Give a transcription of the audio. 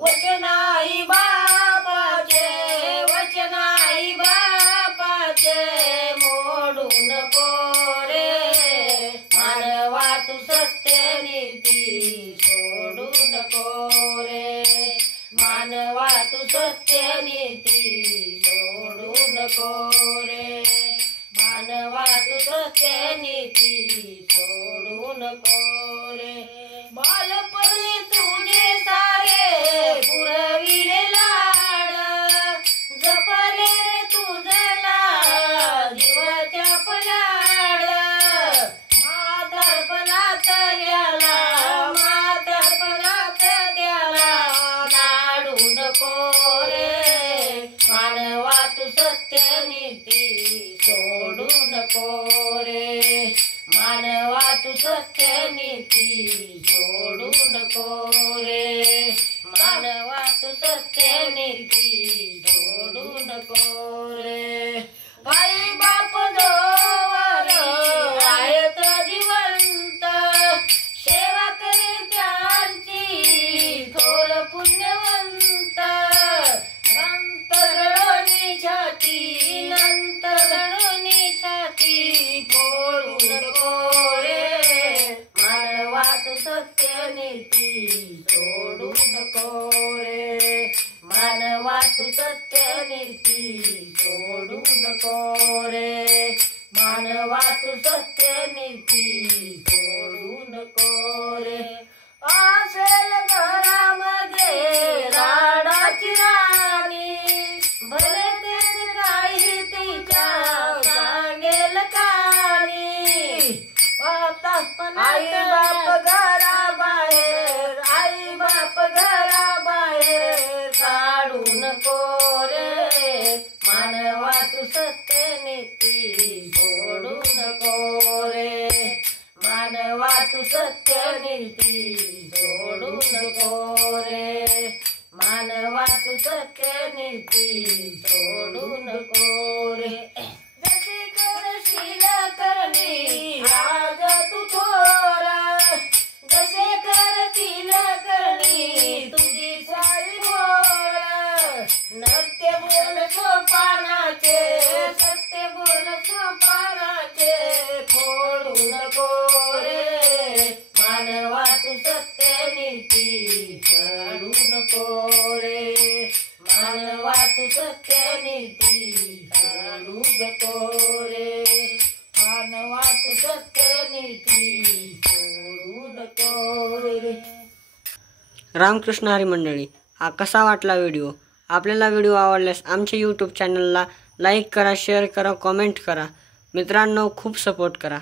वचन आई बापाचे, वचन आई बापाचे मोडू नको रे, मानवा तू सत्य नीती सोडू नको रे, मानवा तू सत्य नीती सोडू नको रे, मानवा तू सत्य नीती सोडू नको रे। बालपणी तुझे सारे पुरविले लाड, जपले रे तुझला जीवाच्या पलाड, म्हातारपणात त्याला, म्हातारपणात त्याला नाडू नको रे, मानवा तू सत्य नीती सोडू नको रे, मानवा तू सत्य नीती सोडू नको रे, मानवा तू सत्य नीती सोडू नको रे। आई बाप जोवर आहेत जिवंत, सेवा करे त्यांची थोर पुण्यवंत, नंतर घडोनी छाती, नंतर घडोनी छाती फोडू नको रे, मानवा तू सत्य नीती सोडू नको रे, मानवा तू सत्य नीती सोडू नको रे, मानवा तू सत्य नीती सोडू नको रे। असेल घरामध्ये राडाची राणी, भले तेच काही तिच्या सांगेल कहाणी, आई बाप घराबाहेर, आई बाप घराबाहेर काढू नको रे, मानवा तू सत्य नीती सोडू नको रे, मानवा तू सत्य नीती सोडू नको रे, मानवा तू सत्य नीती सोडू नको रे। जशी करशील करणी आज तू थोर, जसे करशील करणी तुझी सारी मोर, नृत्य बोल सोपानाचे, सत्य बोल सोपानाचे खोडू नको रे, मानवा तू सत्य नीती काढू नको रे, मानवा तू सत्य नीती काढू नको रे, मानवा तू सत्य नीती सोडू नको रे। रामकृष्ण हरी मंडळी, हा कसा वाटला व्हिडिओ? आपल्याला व्हिडिओ आवडल्यास आमच्या यूट्यूब चॅनलला लाईक करा, शेअर करा, कॉमेंट करा, मित्रांनो खूप सपोर्ट करा।